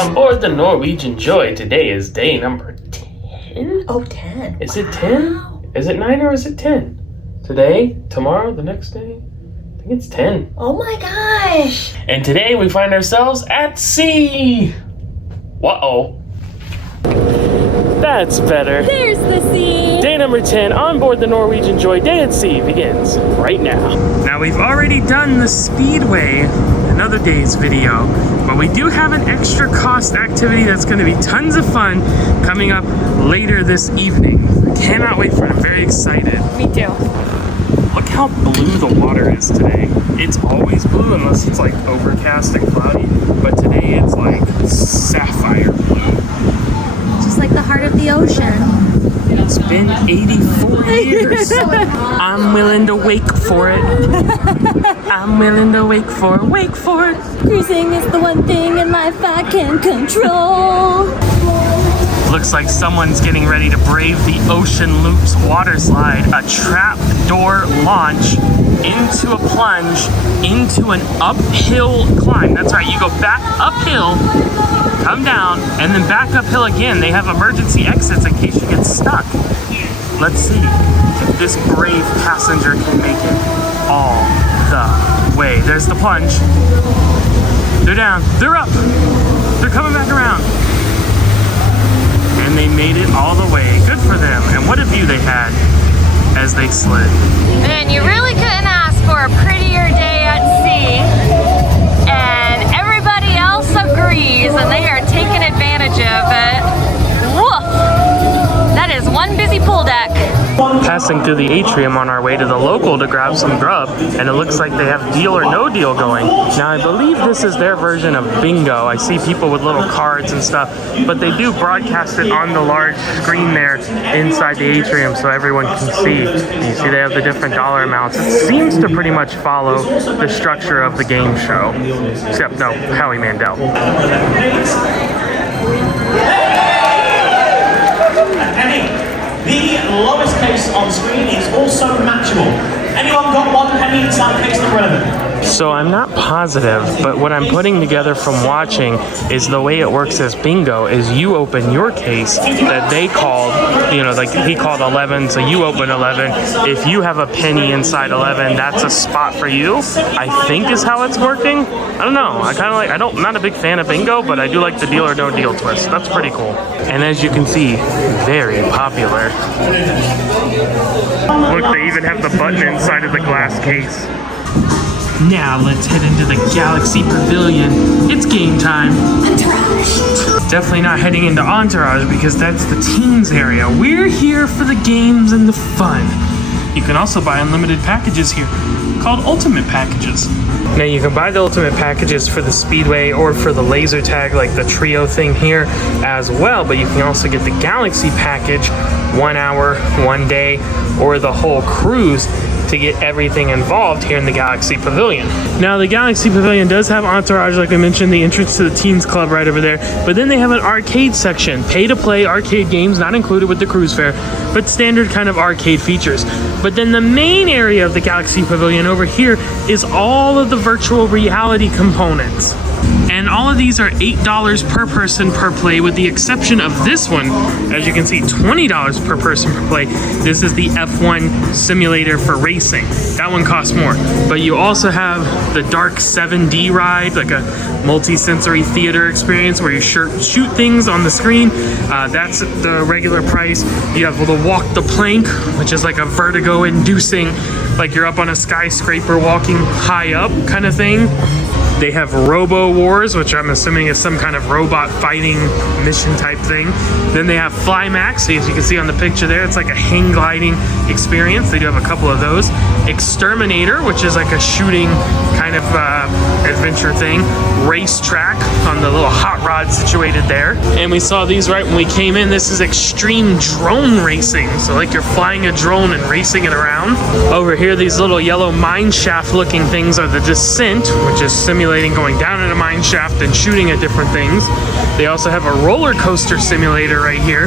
on board the Norwegian Joy. Today is day number 10? Oh, 10. Is it 10? Wow. Is it 9 or is it 10? Today? Tomorrow? The next day? I think it's 10. Oh my gosh. And today we find ourselves at sea. Uh-oh. That's better. There's the sea. Day number 10 on board the Norwegian Joy. Day at sea begins right now. Now we've already done the Speedway, another day's video, but we do have an extra cost activity that's going to be tons of fun coming up later this evening. I cannot wait for it. I'm very excited. Me too. Look how blue the water is today. It's always blue unless it's like overcast and cloudy, but today it's like sapphire blue. Just like the heart of the ocean. It's been 84 years. I'm willing to wake for it. I'm willing to wake for it. Cruising is the one thing in life I can control. Looks like someone's getting ready to brave the Ocean Loops water slide, a trap door launch into a plunge into an uphill climb. That's right, you go back uphill, come down, and then back uphill again. They have emergency exits in case you get stuck. Let's see if this brave passenger can make it all the way. There's the plunge. They're down, they're up, they're coming back around. And they made it all the way. Good for them. And what a view they had as they slid. Man, you really couldn't ask for a prettier day at sea. And everybody else agrees, and they are taking advantage of it. Woof! That is one busy pool deck. Passing through the atrium on our way to the local to grab some grub, and it looks like they have Deal or No Deal going. Now I believe this is their version of bingo. I see people with little cards and stuff, but they do broadcast it on the large screen there inside the atrium so everyone can see. You see they have the different dollar amounts. It seems to pretty much follow the structure of the game show. Except no, Howie Mandel. The lowest case on screen is also matchable. Anyone got one penny inside case not relevant? So I'm not positive, but what I'm putting together from watching is the way it works as bingo is you open your case that they called, you know, like he called 11, so you open 11. If you have a penny inside 11, that's a spot for you, I think is how it's working. I don't know. I kind of like, I'm not a big fan of bingo, but I do like the Deal or No Deal twist. That's pretty cool. And as you can see, very popular. Look, they even have the button inside of the glass case. Now let's head into the Galaxy Pavilion. It's game time. Entourage. Definitely not heading into Entourage because that's the teens area. We're here for the games and the fun. You can also buy unlimited packages here called Ultimate Packages. Now you can buy the Ultimate Packages for the Speedway or for the laser tag like the trio thing here as well, but you can also get the Galaxy package, 1 hour, 1 day, or the whole cruise to get everything involved here in the Galaxy Pavilion. Now the Galaxy Pavilion does have Entourage, like I mentioned, the entrance to the Teens Club right over there, but then they have an arcade section, pay to play arcade games, not included with the cruise fare, but standard kind of arcade features. But then the main area of the Galaxy Pavilion over here is all of the virtual reality components. And all of these are $8 per person per play, with the exception of this one. As you can see, $20 per person per play. This is the F1 simulator for racing. That one costs more. But you also have the Dark 7D ride, like a multi-sensory theater experience where you shoot things on the screen. That's the regular price. You have the Walk the Plank, which is like a vertigo-inducing, like you're up on a skyscraper walking high up kind of thing. They have Robo Wars, which I'm assuming is some kind of robot fighting mission type thing. Then they have Flymax, as you can see on the picture there, it's like a hang gliding experience. They do have a couple of those. Exterminator, which is like a shooting kind of adventure thing. Racetrack on the little hot rod situated there. And we saw these right when we came in. This is extreme drone racing. So like you're flying a drone and racing it around. Over here, these little yellow mine shaft looking things are the Descent, which is simulating going down in a mine shaft and shooting at different things. They also have a roller coaster simulator right here.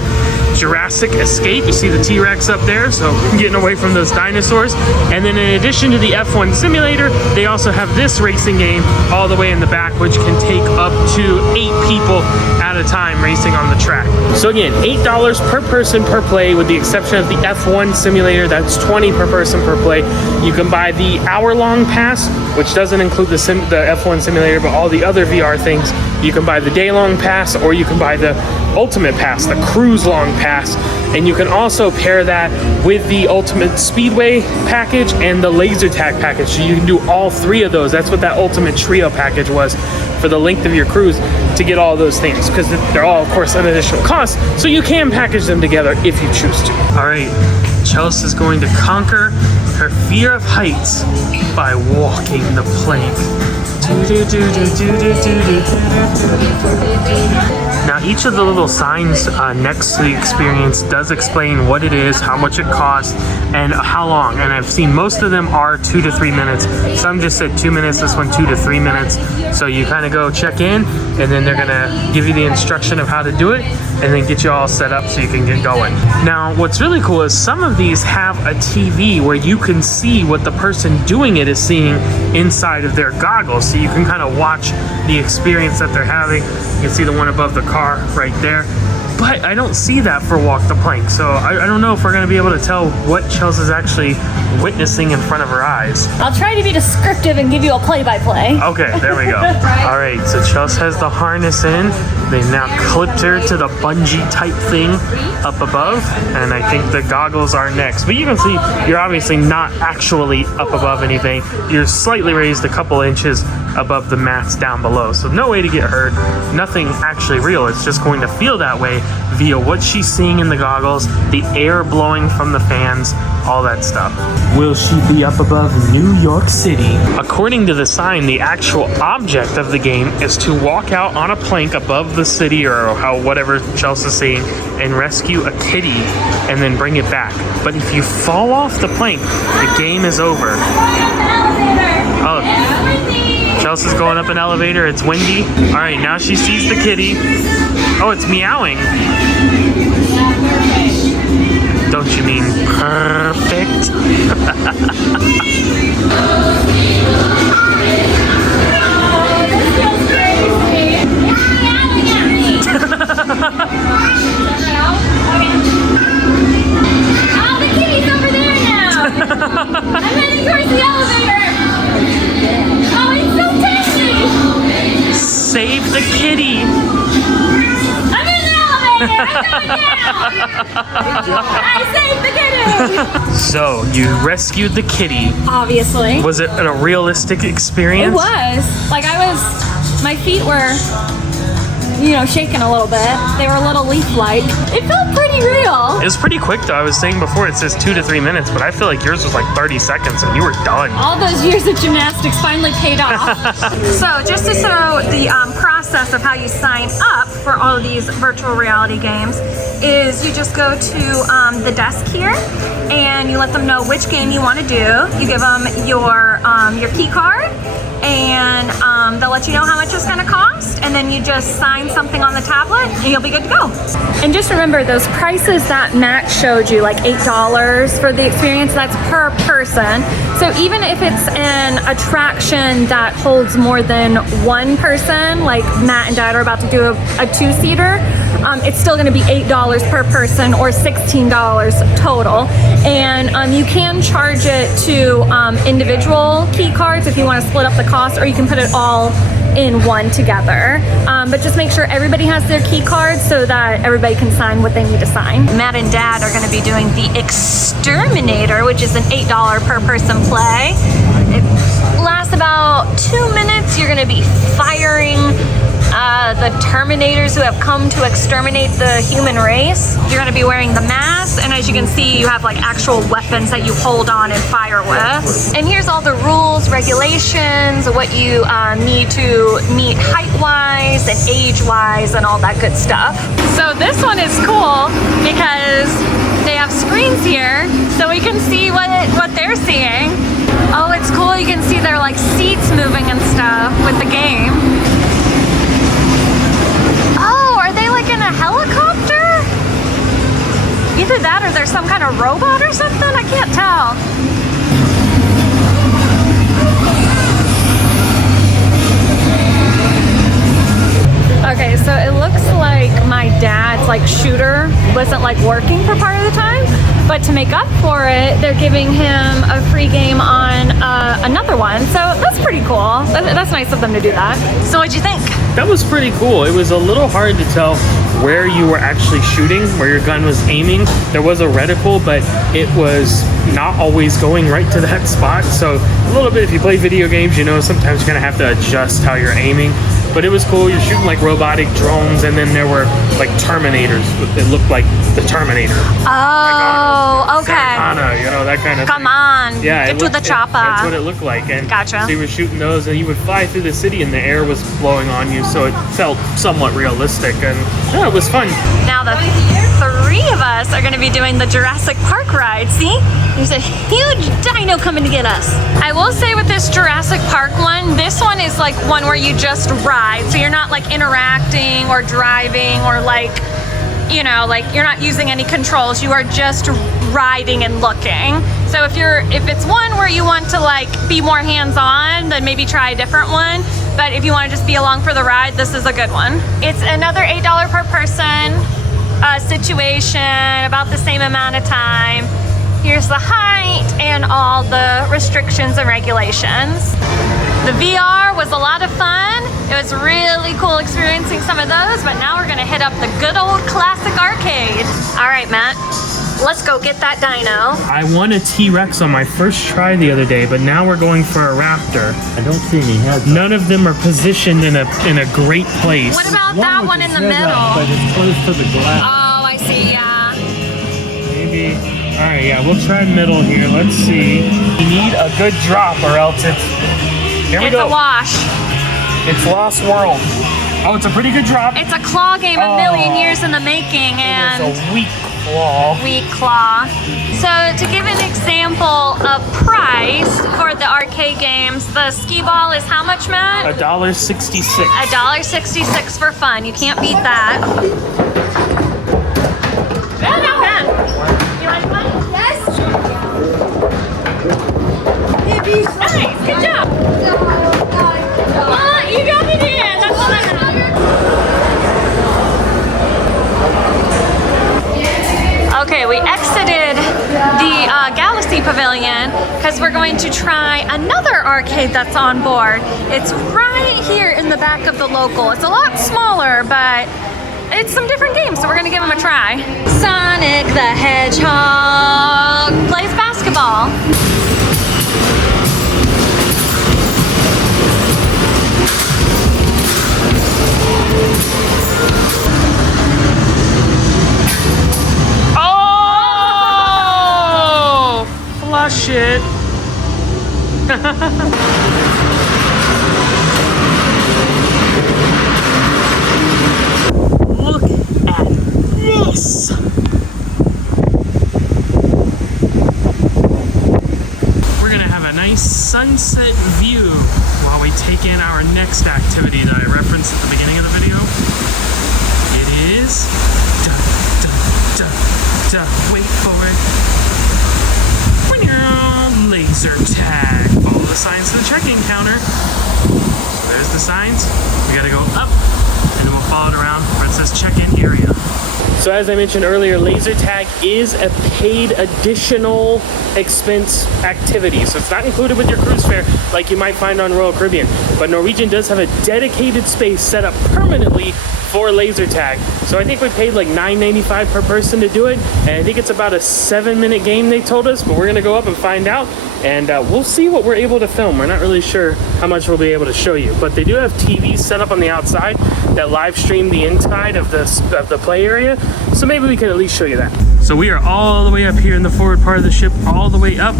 Jurassic Escape. You see the T-Rex up there, so getting away from those dinosaurs. And then in addition to the F1 simulator, they also have this racing game all the way in the back, which can take up to 8 people at a time racing on the track. So again, $8 per person per play, with the exception of the F1 simulator. That's $20 per person per play. You can buy the hour-long pass, which doesn't include the F1 simulator, but all the other VR things. You can buy the day-long pass, or you can buy the ultimate pass, the cruise long pass. And you can also pair that with the ultimate speedway package and the laser tag package. So you can do all 3 of those. That's what that ultimate trio package was for the length of your cruise, to get all those things, because they're all, of course, an additional cost. So you can package them together if you choose to. All right, Chelsea is going to conquer her fear of heights by walking the plank. Now, each of the little signs next to the experience does explain what it is, how much it costs, and how long. And I've seen most of them are 2 to 3 minutes. Some just said 2 minutes, this one 2 to 3 minutes. So you kind of go check in, and then they're gonna give you the instruction of how to do it, and then get you all set up so you can get going. Now, what's really cool is some of these have a TV where you can see what the person doing it is seeing inside of their goggles. So you can kind of watch the experience that they're having. You can see the one above the car right there. But I don't see that for Walk the Plank. So I don't know if we're going to be able to tell what Chelsea's actually witnessing in front of her eyes. I'll try to be descriptive and give you a play-by-play. Okay, there we go. All right, so Chelsea has the harness in. They now clipped her to the bungee type thing up above, and I think the goggles are next. But you can see you're obviously not actually up above anything. You're slightly raised a couple inches above the mats down below. So no way to get hurt, nothing actually real. It's just going to feel that way via what she's seeing in the goggles, the air blowing from the fans, all that stuff. Will she be up above New York City? According to the sign, the actual object of the game is to walk out on a plank above the city, or whatever Chelsea's seeing, and rescue a kitty and then bring it back. But if you fall off the plank, the game is over. Oh, Chelsea's going up an elevator. It's windy. All right, now she sees the kitty. Oh, it's meowing. Don't you mean perfect? Oh, the kitty's over there now. I'm heading towards the elevator. Oh, it's so tasty. Save the kitty. I'm in the elevator. I'm going down. I saved the kitty. So you rescued the kitty. Obviously. Was it a realistic experience? It was. Like, my feet were, shaking a little bit. They were a little leaf-like. It felt pretty real. It was pretty quick though. I was saying before it says 2 to 3 minutes, but I feel like yours was like 30 seconds and you were done. All those years of gymnastics finally paid off. So just to show the process of how you sign up for all of these virtual reality games is you just go to the desk here and you let them know which game you want to do. You give them your key card, and they'll let you know how much it's going to cost, and then you just sign something on the tablet and you'll be good to go. And just remember those prices that Matt showed you, like $8 for the experience, that's per person. So even if it's an attraction that holds more than one person, like Matt and Dad are about to do a 2-seater, it's still going to be $8 per person, or $16 total. And you can charge it to individual key cards if you want to split up the cost, or you can put it all in one together. But just make sure everybody has their key cards so that everybody can sign what they need to sign. Matt and Dad are going to be doing the Exterminator, which is an $8 per person play. It lasts about 2 minutes. You're going to be firing the Terminators who have come to exterminate the human race. You're going to be wearing the mask, and as you can see, you have like actual weapons that you hold on and fire with. And here's all the rules, regulations, what you need to meet height-wise and age-wise and all that good stuff. So this one is cool because they have screens here so we can see what they're seeing. Oh, it's cool. You can see their like seats moving and stuff with the game. Oh, are they like in a helicopter? Either that or there's some kind of robot or something. I can't tell. Okay, so it looks like my dad's like shooter wasn't like working for part of the time, but to make up for it, they're giving him a free game on another one. So that's pretty cool. That's nice of them to do that. So what'd you think? That was pretty cool. It was a little hard to tell where you were actually shooting, where your gun was aiming. There was a reticle, but it was not always going right to that spot. So a little bit, if you play video games, you know, sometimes you're gonna have to adjust how you're aiming. But it was cool. You're shooting like robotic drones, and then there were like Terminators. It looked like the Terminator. Oh, okay. You know, that kind of Come thing. on, Yeah, get to the chopper. That's what it looked like. And Gotcha. so you were shooting those, and you would fly through the city, and the air was blowing on you, so it felt somewhat realistic. And yeah, it was fun. Now the three of us are going to be doing the Jurassic Park ride. See, there's a huge dino coming to get us. I will say with this Jurassic Park one, this one is like one where you just ride, so you're not like interacting or driving or like, you know, like you're not using any controls. You are just riding and looking. So if it's one where you want to like be more hands-on, then maybe try a different one. But if you want to just be along for the ride, this is a good one. It's another $8 per person situation, about the same amount of time. Here's the height and all the restrictions and regulations. The VR was a lot of fun. It was really cool experiencing some of those, but now we're gonna hit up the good old classic arcade. All right, Matt, let's go get that dino. I won a T-Rex on my first try the other day, but now we're going for a raptor. I don't see any heads. None of them are positioned in a great place. What about that one in the middle? But it's close to the glass. Oh, I see, yeah. Maybe. All right, yeah, we'll try middle here. Let's see. We need a good drop, or else it's. Here we It's go. a wash. It's Lost World. Oh, it's a pretty good drop. It's a claw game, a million years in the making, and It's a weak claw. weak claw. So to give an example of price for the arcade games, the skee ball is how much, Matt? $1.66. $1.66 for fun. You can't beat that. Oh, no, Matt. You want to play? Yes. Nice, good job. You got it in. That's all that matters. Okay, we exited the Galaxy Pavilion because we're going to try another arcade that's on board. It's right here in the back of the local. It's a lot smaller, but it's some different games, so we're gonna give them a try. Sonic the Hedgehog plays basketball. Oh! Flush it. Look at this. We're gonna have a nice sunset view while we take in our next activity that I referenced at the beginning of the video. It is wait for it. Laser tag. Follow the signs to the check-in counter. So there's the signs. We gotta go up, and then we'll follow it around where it says check-in area. So as I mentioned earlier, laser tag is a paid additional expense activity. So it's not included with your cruise fare like you might find on Royal Caribbean. But Norwegian does have a dedicated space set up permanently for laser tag. So I think we paid like $9.95 per person to do it. And I think it's about a 7-minute game, they told us. But we're gonna go up and find out. And we'll see what we're able to film. We're not really sure how much we'll be able to show you. But they do have TVs set up on the outside that live stream the inside of the play area. So maybe we can at least show you that. So we are all the way up here in the forward part of the ship, all the way up.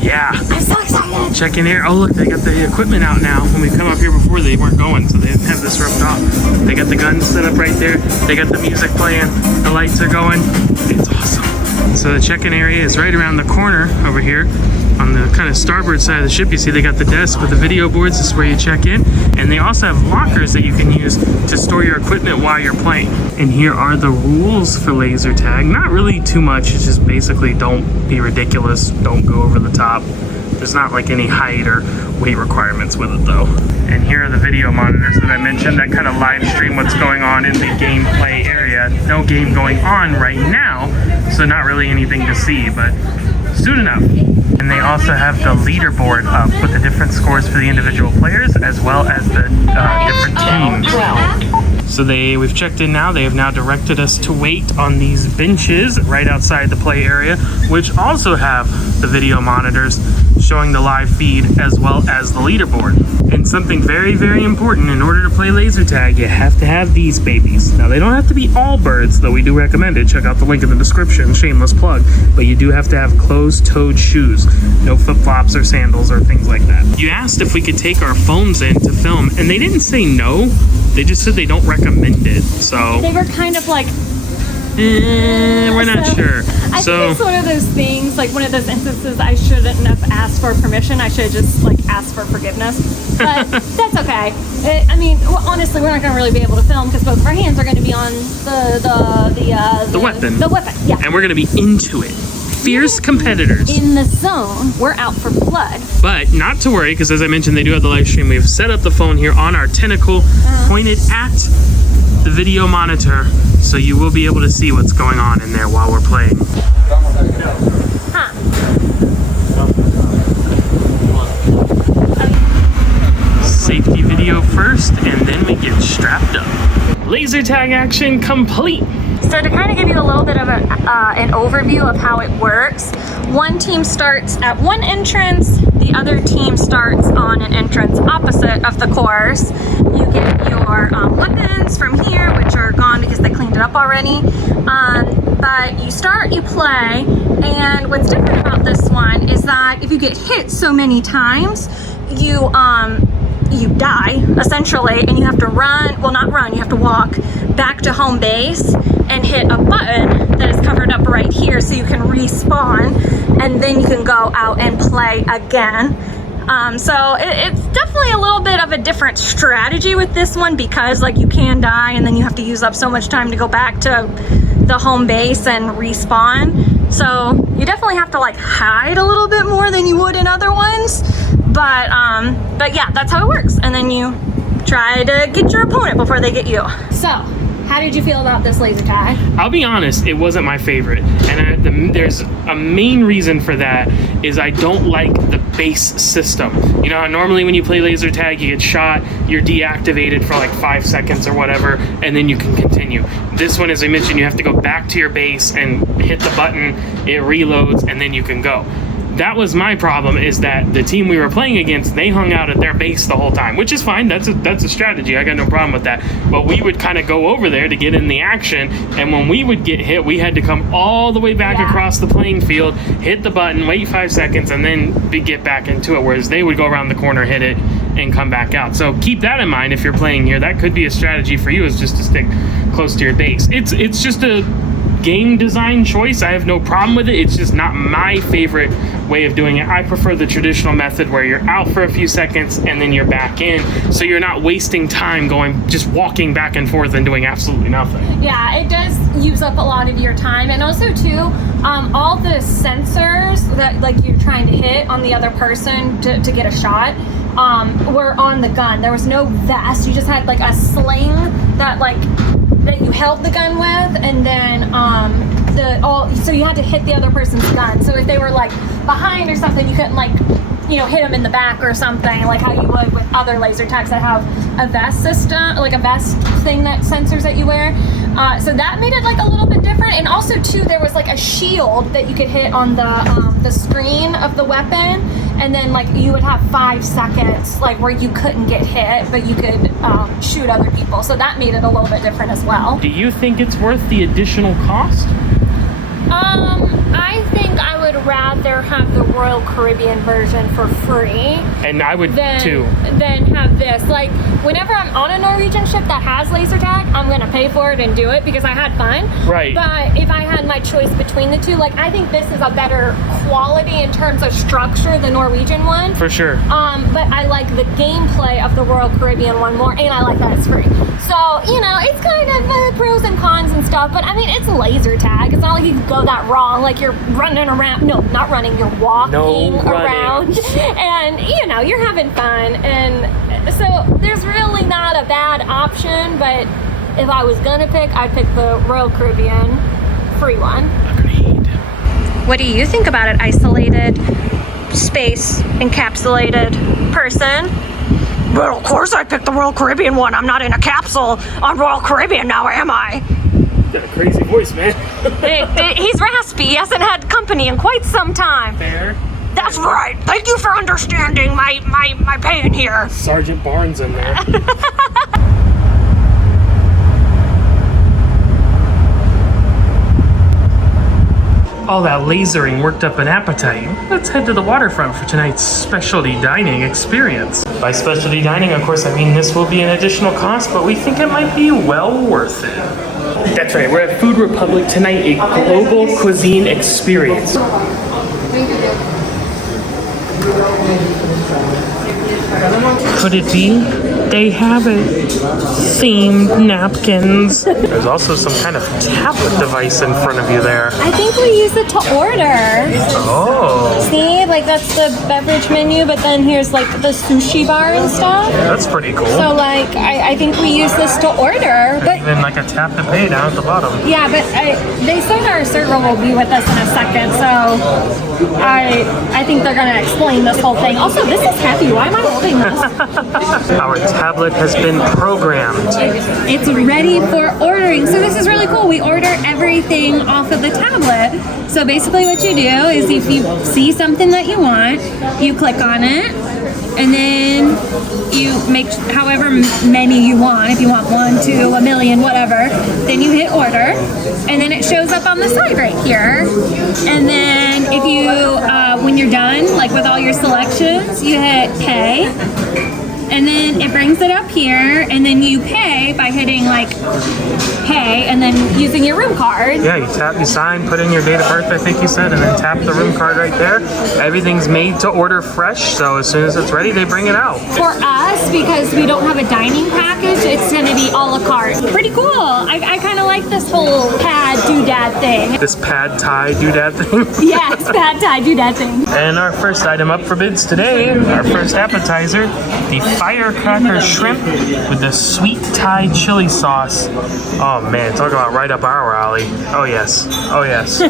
Yeah. I'm so excited. Check in here. Oh look, they got the equipment out now. When we come up here before, they weren't going, so they didn't have this roped off. They got the guns set up right there. They got the music playing. The lights are going. It's awesome. So the check-in area is right around the corner over here. On the kind of starboard side of the ship, you see they got the desk with the video boards. This is where you check in. And they also have lockers that you can use to store your equipment while you're playing. And here are the rules for laser tag. Not really too much. It's just basically don't be ridiculous. Don't go over the top. There's not like any height or weight requirements with it though. And here are the video monitors that I mentioned that kind of live stream what's going on in the gameplay area. No game going on right now, so not really anything to see, but soon enough. And they also have the leaderboard up with the different scores for the individual players as well as the different teams. So we've checked in now. They have now directed us to wait on these benches right outside the play area, which also have the video monitors showing the live feed as well as the leaderboard. And something very, very important, in order to play laser tag, you have to have these babies. Now, they don't have to be all birds, though we do recommend it. Check out the link in the description, shameless plug. But you do have to have closed-toed shoes. No flip-flops or sandals or things like that. You asked if we could take our phones in to film, and they didn't say no. They just said they don't recommend it, so... They were kind of like... we're not sure. I think it's one of those things, like one of those instances I shouldn't have asked for permission. I should have just like asked for forgiveness. But that's okay. I mean, honestly, we're not going to really be able to film because both of our hands are going to be on the weapon. The weapon, yeah. And we're going to be into it. Fierce competitors. In the zone, we're out for blood. But not to worry, because as I mentioned, they do have the live stream. We've set up the phone here on our tentacle, pointed at the video monitor, so you will be able to see what's going on in there while we're playing. Safety video first, and then we get strapped up. Laser tag action complete. So to kind of give you a little bit of an overview of how it works, one team starts at one entrance, the other team starts on an entrance opposite of the course. You get your weapons from here, which are gone because they cleaned it up already. But you start, you play, and what's different about this one is that if you get hit so many times, you die, essentially, and you have to run, well not run, you have to walk back to home base and hit a button that is covered up right here so you can respawn, and then you can go out and play again. So it's definitely a little bit of a different strategy with this one because like you can die and then you have to use up so much time to go back to the home base and respawn. So you definitely have to like hide a little bit more than you would in other ones. But yeah, that's how it works. And then you try to get your opponent before they get you. So, how did you feel about this laser tag? I'll be honest, it wasn't my favorite. And there's a main reason for that is I don't like the base system. You know how normally when you play laser tag, you get shot, you're deactivated for like 5 seconds or whatever, and then you can continue. This one, as I mentioned, you have to go back to your base and hit the button, it reloads, and then you can go. That was my problem, is that the team we were playing against, they hung out at their base the whole time, which is fine. That's a strategy. I got no problem with that. But we would kind of go over there to get in the action, and when we would get hit, we had to come all the way back across the playing field, hit the button, wait 5 seconds, and then get back into it, whereas they would go around the corner, hit it, and come back out. So keep that in mind if you're playing here. That could be a strategy for you, is just to stick close to your base. It's just a game design choice. I have no problem with it. It's just not my favorite way of doing it. I prefer the traditional method where you're out for a few seconds and then you're back in, so you're not wasting time just walking back and forth and doing absolutely nothing. Yeah, it does use up a lot of your time, and also too, all the sensors that like you're trying to hit on the other person to get a shot were on the gun. There was no vest. You just had like a sling that you held the gun with, and then so you had to hit the other person's gun. So if they were like behind or something, you couldn't hit them in the back or something, like how you would with other laser tags that have a vest system, like a vest thing, that sensors that you wear. So that made it like a little bit different. And also too, there was like a shield that you could hit on the screen of the weapon, and then like you would have 5 seconds like where you couldn't get hit, but you could shoot other people. So that made it a little bit different as well. Do you think it's worth the additional cost? I think I would rather have the Royal Caribbean version for free And I would too. than have this. Like, whenever I'm on a Norwegian ship that has laser tag, I'm gonna pay for it and do it because I had fun. Right. But if I had my choice between the two, like, I think this is a better quality in terms of structure, the Norwegian one. For sure. But I like the gameplay of the Royal Caribbean one more, and I like that it's free. So, you know, it's kind of pros and cons and stuff, but I mean, it's a laser tag. It's not like you can go that wrong, like you're running around. No, not running, you're walking around. And, you know, you're having fun. And so there's really not a bad option, but if I was gonna pick, I'd pick the Royal Caribbean free one. Agreed. What do you think about it? Isolated, space, encapsulated person? Well, of course I picked the Royal Caribbean one. I'm not in a capsule on Royal Caribbean now, am I? You got a crazy voice, man. He's raspy. He hasn't had company in quite some time. Fair. That's right. Thank you for understanding my pain here. Sergeant Barnes in there. All that lasering worked up an appetite. Let's head to the waterfront for tonight's specialty dining experience. By specialty dining, of course, I mean this will be an additional cost, but we think it might be well worth it. That's right, we're at Food Republic tonight, a global cuisine experience. Could it be? They have it. Themed napkins. There's also some kind of tablet device in front of you there. I think we use it to order. Oh, See, like that's the beverage menu, but then here's like the sushi bar and stuff. that's pretty cool. So like, I think we use this to order, but Then like a tap to pay down at the bottom. yeah, but they said our server will be with us in a second, so I think they're gonna explain this whole thing. Also, this is heavy. Why am I holding this? Our tablet has been programmed. It's ready for ordering. So this is really cool. We order everything off of the tablet. So basically what you do is if you see something that you want, you click on it, and then you make however many you want. If you want 1, 2, 1 million, whatever, then you hit order, and then it shows up on the side right here. And then if you, when you're done, like with all your selections, you hit pay. And then it brings it up here, and then you pay by hitting like pay and then using your room card. Yeah, you tap, you sign, put in your date of birth, I think you said, and then tap the room card right there. Everything's made to order fresh, so as soon as it's ready, they bring it out. For us, because we don't have a dining package, it's going to be a la carte. Pretty cool. I kind of like this whole pad doodad thing. This pad thai doodad thing. Yes, pad thai doodad thing. And our first item up for bids today, our first appetizer, the firecracker shrimp with the sweet Thai chili sauce. Oh man, talk about right up our alley. Oh yes, oh yes.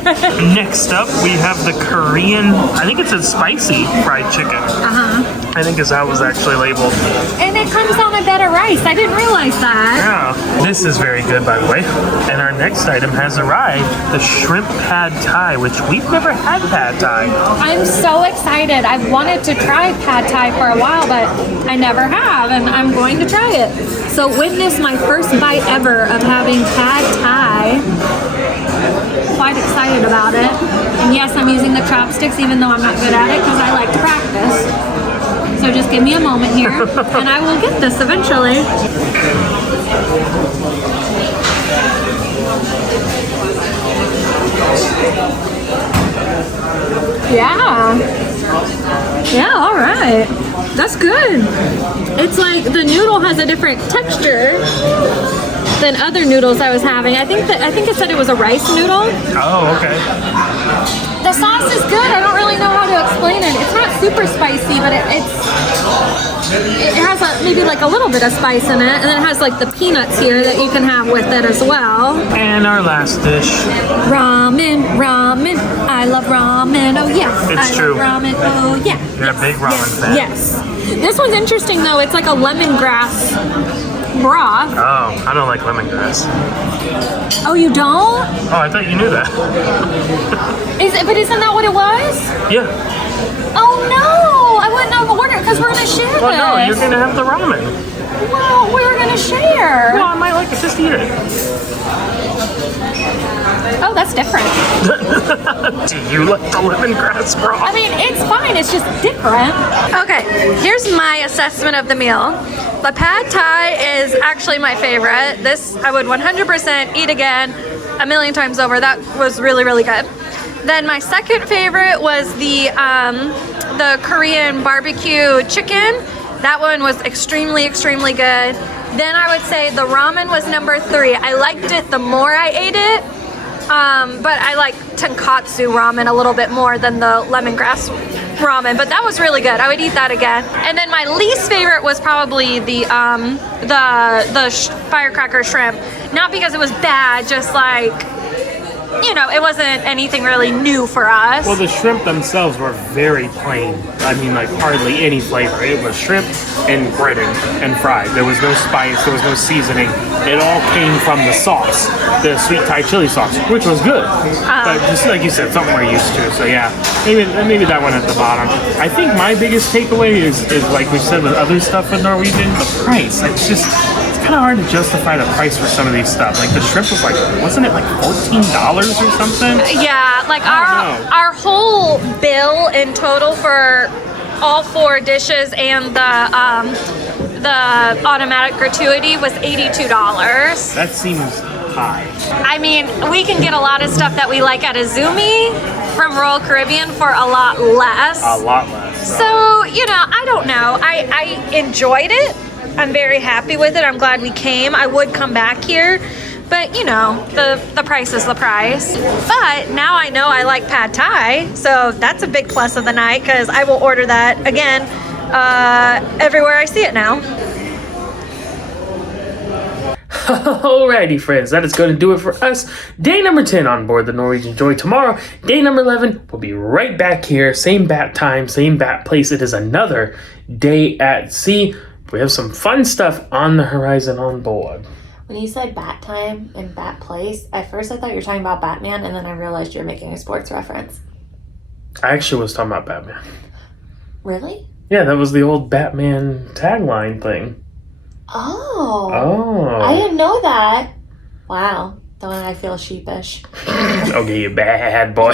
Next up, we have the Korean, I think it's a spicy fried chicken. I think is how it was actually labeled. And it comes on a bed of rice. I didn't realize that. Yeah, this is very good, by the way. And our next item has arrived, the shrimp pad thai, which we've never had pad thai. I'm so excited. I've wanted to try pad thai for a while, but I never have, and I'm going to try it. So witness my first bite ever of having pad thai. Quite excited about it. And yes, I'm using the chopsticks, even though I'm not good at it, because I like to practice. So just give me a moment here, and I will get this eventually. Yeah. Yeah, all right. That's good. It's like the noodle has a different texture than other noodles I was having. I think it said it was a rice noodle. Oh, okay. The sauce is good. I don't really know how to explain it. It's not super spicy, but it has maybe like a little bit of spice in it, and then it has like the peanuts here that you can have with it as well. And our last dish. Ramen. I love ramen. Oh yeah. It's true. Love ramen. Oh yeah. You're a big ramen fan. Yes. This one's interesting though. It's like a lemongrass broth. Oh, I don't like lemongrass. Oh, you don't? Oh, I thought you knew that. But isn't that what it was? Yeah. Oh no! I wouldn't have ordered because we're gonna share Well, no, this. you're gonna have the ramen. Well, we were gonna share. Well, I might like to just eat it. Oh, that's different. Do you like the lemongrass broth? I mean, it's fine. It's just different. Okay, here's my assessment of the meal. The pad thai is actually my favorite. This I would 100% eat again a million times over. That was really, really good. Then my second favorite was the Korean barbecue chicken. That one was extremely, extremely good. Then I would say the ramen was number 3. I liked it the more I ate it, but I like tonkatsu ramen a little bit more than the lemongrass ramen, but that was really good. I would eat that again. And then my least favorite was probably the firecracker shrimp. Not because it was bad, just like, you know, it wasn't anything really new for us. Well, the shrimp themselves were very plain. I mean, like hardly any flavor. It was shrimp and breaded and fried. There was no spice, there was no seasoning. It all came from the sauce, the sweet Thai chili sauce, which was good. But just like you said, something we're used to. So yeah, maybe that one at the bottom. I think my biggest takeaway is like we said with other stuff with Norwegian, the price. It's just, it's kind of hard to justify the price for some of these stuff. Like the shrimp was like, wasn't it like $14 or something? Yeah, like our whole bill in total for all 4 dishes and the automatic gratuity was $82. That seems high. I mean, we can get a lot of stuff that we like at Izumi from Royal Caribbean for a lot less. A lot less. So, you know, I don't know. I enjoyed it. I'm very happy with it. I'm glad we came. I would come back here. But, you know, the price is the price. But now I know I like pad thai, so that's a big plus of the night because I will order that again everywhere I see it now. Alrighty, friends, that is going to do it for us. Day number 10 on board the Norwegian Joy. Tomorrow, day number 11, we'll be right back here. Same bat time, same bat place. It is another day at sea. We have some fun stuff on the horizon on board. When you said bat time and bat place, at first I thought you were talking about Batman, and then I realized you were making a sports reference. I actually was talking about Batman. Really? Yeah, that was the old Batman tagline thing. Oh. Oh. I didn't know that. Wow. Don't I feel sheepish? Okay, you bad boy.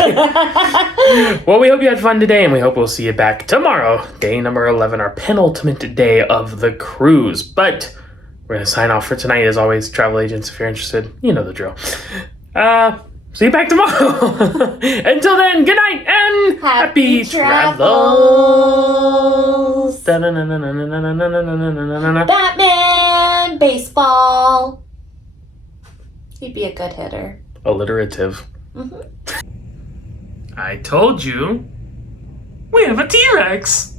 Well, we hope you had fun today, and we hope we'll see you back tomorrow. Day number 11, our penultimate day of the cruise. But we're going to sign off for tonight. As always, travel agents, if you're interested, you know the drill. See you back tomorrow. Until then, good night and happy travels. Batman! Baseball! He'd be a good hitter. Alliterative. I told you. We have a T-Rex.